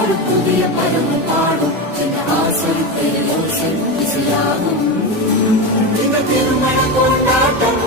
ஒரு புதிய பருவ பாடும் ஆசை பெரியோசை இசையாகும். இந்த திருமண கொண்டாட்டம்